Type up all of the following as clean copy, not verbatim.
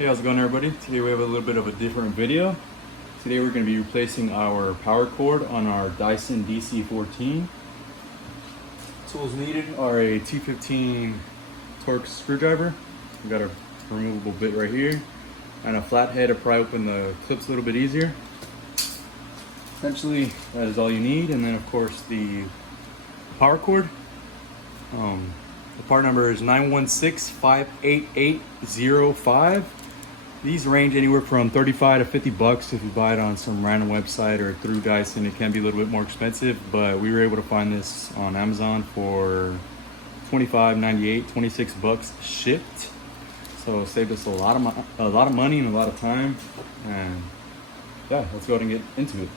Hey, how's it going, everybody? Today we have a little bit of a different video. Today we're going to be replacing our power cord on our Dyson DC14. Tools needed are a T15 Torx screwdriver. We got a removable bit right here and a flathead to pry open the clips a little bit easier. Essentially, that is all you need. And then, of course, the power cord. The part number is 916-58805. These range anywhere from 35 to 50 bucks if you buy it on some random website or through Dyson. It can be a little bit more expensive, but we were able to find this on Amazon for $25.98, 26 bucks shipped. So it saved us a lot of money and a lot of time. And yeah, let's go ahead and get into it.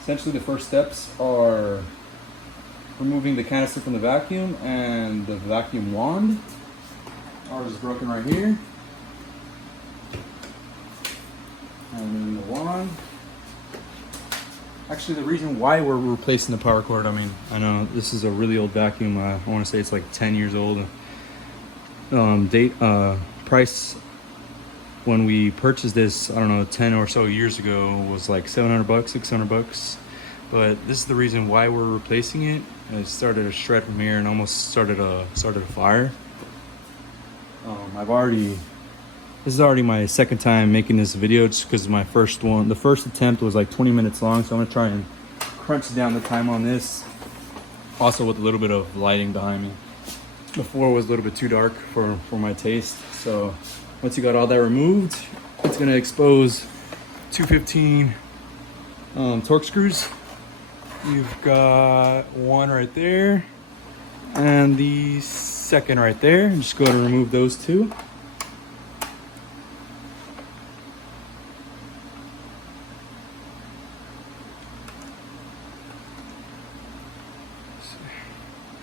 Essentially, the first steps are removing the canister from the vacuum and the vacuum wand. Ours is broken right here. And removing the wand. Actually, the reason why we're replacing the power cord, I know this is a really old vacuum. I want to say it's like 10 years old. Price when we purchased this, I don't know, 10 or so years ago, was like 700 bucks, 600 bucks. But this is the reason why we're replacing it. It started to shred from here and almost started a fire. This is already my second time making this video, just because the first attempt was like 20 minutes long. So I'm gonna try and crunch down the time on this. Also with a little bit of lighting behind me. Before it was a little bit too dark for my taste. So once you got all that removed, it's gonna expose 215 Torx screws. You've got one right there and the second right there. Just go ahead and remove those two.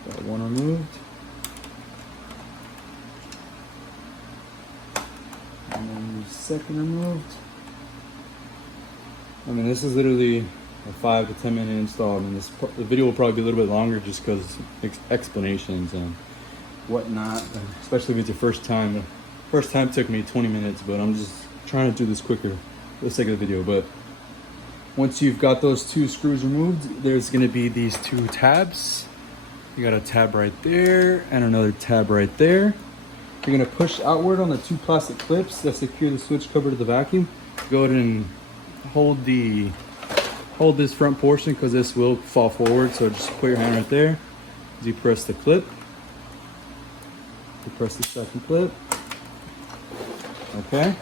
Got one removed. And then the second removed. This is literally a 5 to 10 minute install. The video will probably be a little bit longer just because explanations and whatnot, especially if it's your first time. The first time took me 20 minutes, but I'm just trying to do this quicker for the sake of the video. But once you've got those two screws removed, there's going to be these two tabs. You got a tab right there and another tab right there. You're going to push outward on the two plastic clips that secure the switch cover to the vacuum. Go ahead and hold this front portion because this will fall forward. So just put your hand right there as you press the clip. You press the second clip. Okay.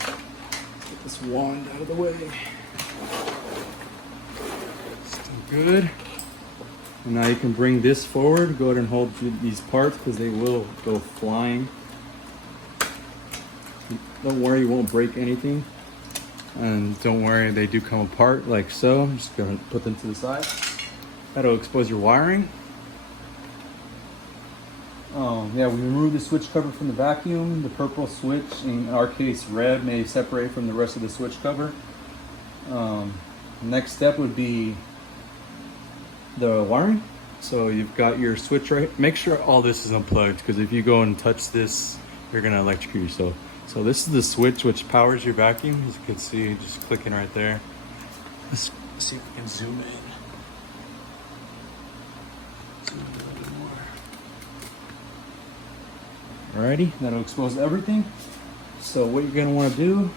Get this wand out of the way. Still good. And now you can bring this forward. Go ahead and hold these parts because they will go flying. Don't worry, you won't break anything. And don't worry, they do come apart like so. I'm just gonna put them to the side. That'll expose your wiring. Yeah, we removed the switch cover from the vacuum. The purple switch, in our case red, may separate from the rest of the switch cover. Next step would be the wiring. So you've got your switch right. Make sure all this is unplugged, because if you go and touch this, you're gonna electrocute yourself. So this is the switch which powers your vacuum. As you can see, just clicking right there. Let's see if we can zoom in. Zoom in a little bit more. Alrighty, that'll expose everything. So what you're gonna want to do,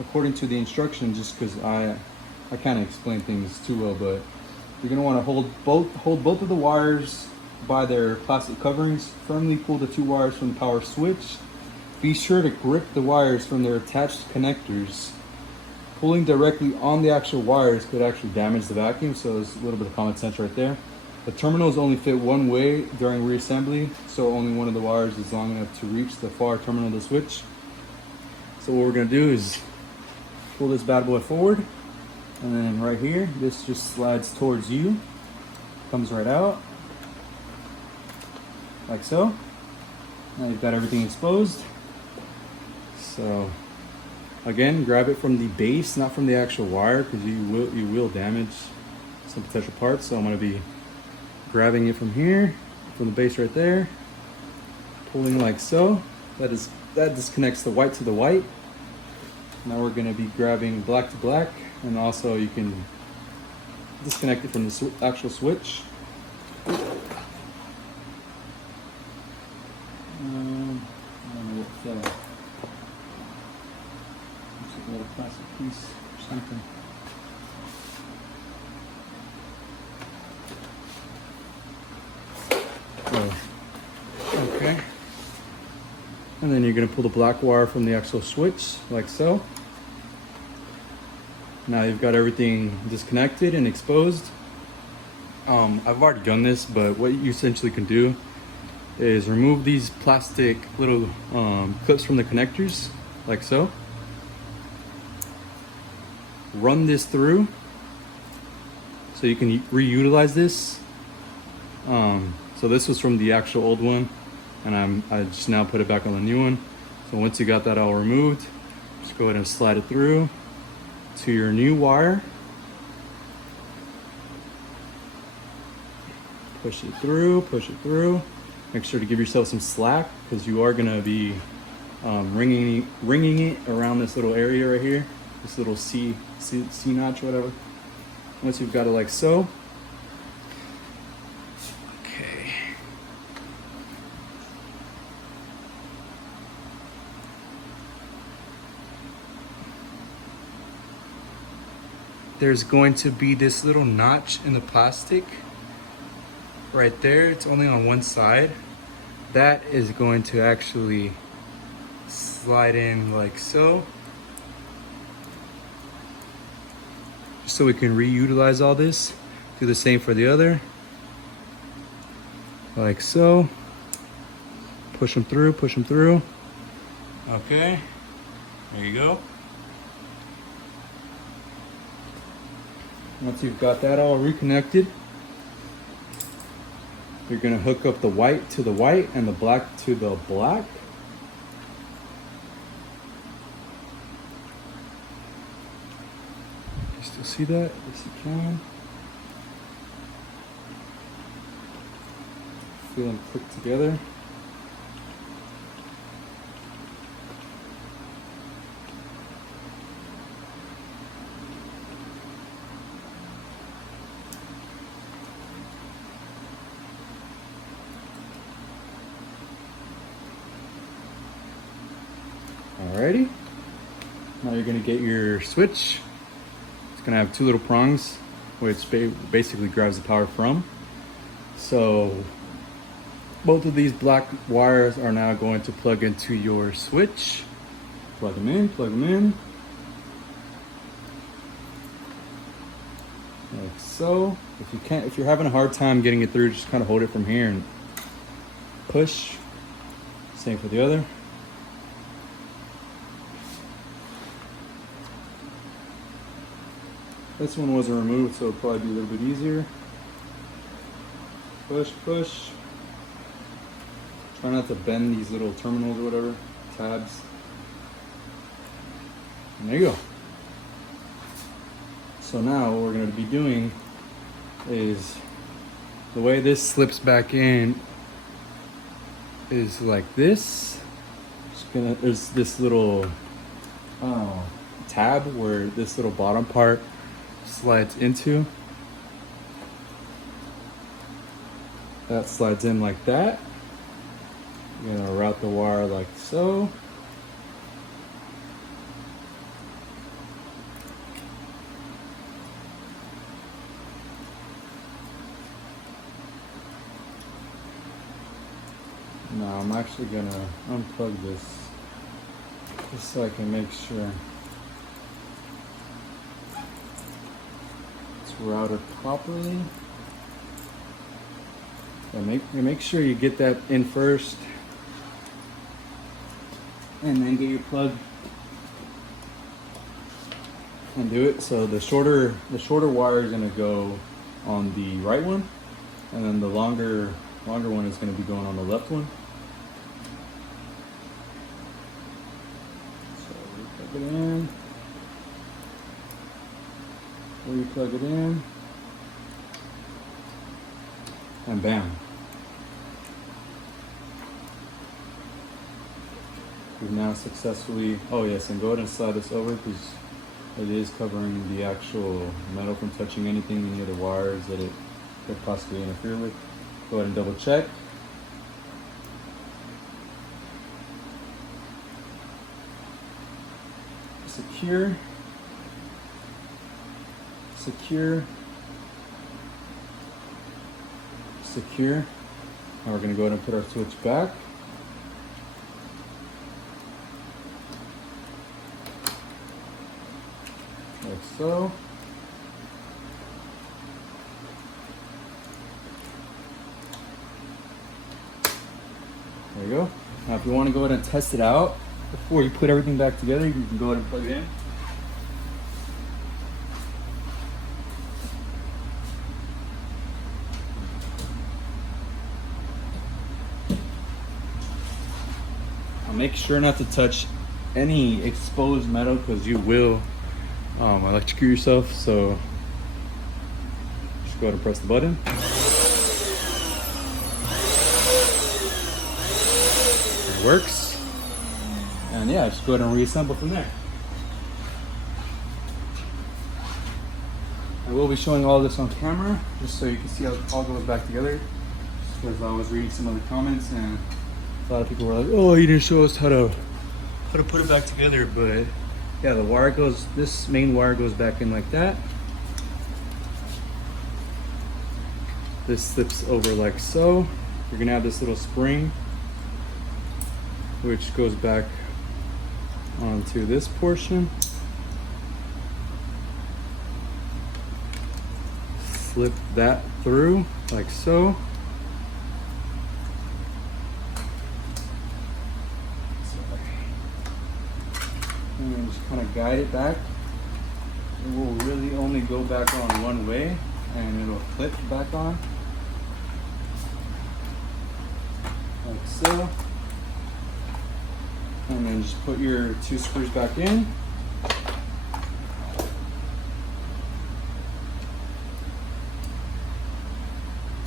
according to the instructions, just because I can't explain things too well, but you're gonna want to hold both of the wires by their plastic coverings. Firmly pull the two wires from the power switch. Be sure to grip the wires from their attached connectors. Pulling directly on the actual wires could actually damage the vacuum, so there's a little bit of common sense right there. The terminals only fit one way during reassembly, so only one of the wires is long enough to reach the far terminal of the switch. So what we're gonna do is pull this bad boy forward, and then right here, this just slides towards you, comes right out, like so. Now you've got everything exposed. So again, grab it from the base, not from the actual wire, because you will damage some potential parts. So I'm going to be grabbing it from here, from the base right there, pulling like so. That disconnects the white to the white. Now we're gonna be grabbing black to black, and also you can disconnect it from the actual switch. I don't know what's that. Looks like a little plastic piece or something. Oh, okay. And then you're going to pull the black wire from the actual switch, like so. Now you've got everything disconnected and exposed. I've already done this, but what you essentially can do is remove these plastic little clips from the connectors, like so. Run this through so you can reutilize this. So this was from the actual old one, and I just now put it back on the new one. So once you got that all removed, just go ahead and slide it through to your new wire. Push it through, push it through. Make sure to give yourself some slack, because you are gonna be ringing it around this little area right here, this little C notch, whatever. Once you've got it like so. Okay. There's going to be this little notch in the plastic right there. It's only on one side. That is going to actually slide in like so, just so we can reutilize all this. Do the same for the other, like so. Push them through, push them through. Okay, there you go. Once you've got that all reconnected, you're gonna hook up the white to the white and the black to the black. You still see that? Yes, you can. Feel them click together. Alrighty, now you're gonna get your switch. It's gonna have two little prongs, which basically grabs the power from. So both of these black wires are now going to plug into your switch. Plug them in, plug them in. Like so. If you're having a hard time getting it through, just kind of hold it from here and push. Same for the other. This one wasn't removed, so it'll probably be a little bit easier. Push, push. Try not to bend these little terminals or whatever, tabs. And there you go. So now what we're gonna be doing is, the way this slips back in is like this. There's this little tab where this little bottom part slides into. That slides in like that. You're gonna route the wire like so. Now I'm actually gonna unplug this just so I can make sure routed properly. And make sure you get that in first, and then get your plug and do it. So the shorter wire is going to go on the right one, and then the longer one is going to be going on the left one. So we plug it in. Where you plug it in, and bam. We've now successfully, oh yes, and go ahead and slide this over because it is covering the actual metal from touching anything, any of the wires that it could possibly interfere with. Go ahead and double check. Secure, secure, secure. Now we're going to go ahead and put our switch back. Like so. There you go. Now if you want to go ahead and test it out before you put everything back together, you can go ahead and plug it in. Make sure not to touch any exposed metal because you will electrocute yourself. So just go ahead and press the button. It works. And yeah, just go ahead and reassemble from there. I will be showing all this on camera just so you can see how it all goes back together. Just because I was reading some of the comments and a lot of people were like, oh, you didn't show us how to put it back together. But yeah, the wire goes, this main wire goes back in like that. This slips over like so. You're gonna have this little spring which goes back onto this portion. Slip that through like so. And then just kind of guide it back. It will really only go back on one way and it'll clip back on. Like so. And then just put your 2 screws back in.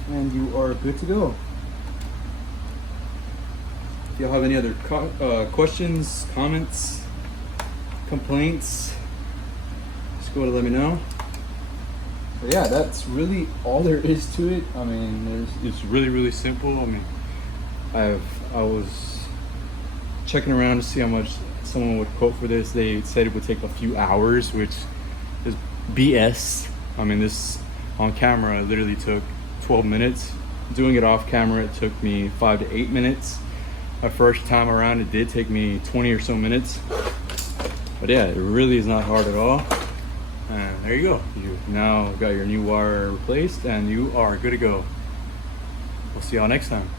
And you are good to go. If y'all have any other questions, comments, complaints, just go to let me know. But yeah, that's really all there is to it. I mean, it's really simple. I mean, I was checking around to see how much someone would quote for this. They said it would take a few hours, which is BS. I mean, this on camera literally took 12 minutes. Doing it off camera, it took me 5 to 8 minutes. My first time around, it did take me 20 or so minutes. But yeah, it really is not hard at all. And there you go. You've now got your new wire replaced and you are good to go. We'll see y'all next time.